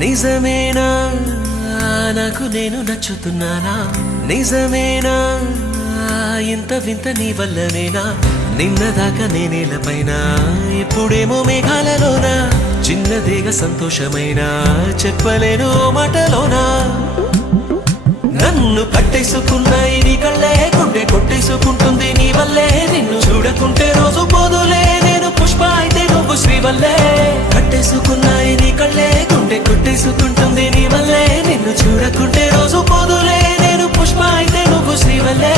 నిజమేనా నాకు నేను నచ్చుతున్నానా? నిజమేనా ఇంత వింత నీ వల్లనేనా? నిన్నదాకా నేనేలపైన ఇప్పుడేమో మేఘాలలోనా. చిన్నదేగా సంతోషమైనా చెప్పలేను మాటలోనా. నన్ను పట్టేసుకున్నాయి నీ కళ్ళే, గుండె కొట్టేసుకుంటుంది నీ వల్లే. నిన్ను చూడకుంటే రోజు పోదులే, నేను పుష్ప అయితే నువ్వు శ్రీవల్లే. పట్టేసుకున్నాయి నీ కళ్ళే, గుండె కొట్టేసుకుంటుంది నీ వల్లే. నిన్ను చూడకుంటే రోజు పోదులే, నేను పుష్ప అయితే నువ్వు శ్రీవల్లే.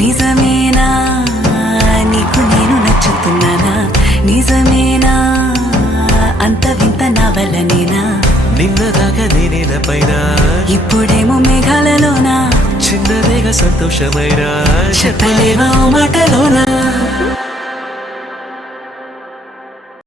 నిజమేనా నీకు నేను నచ్చుతున్నానా? నిజమేనా అంత వింత నా వల్లనేనా? నిన్నదాకా నేనేలపైన ఇప్పుడేమో మేఘాలలోనా. చిన్నదేగా సంతోషమైనా చెప్పలేవా మాటలోనా.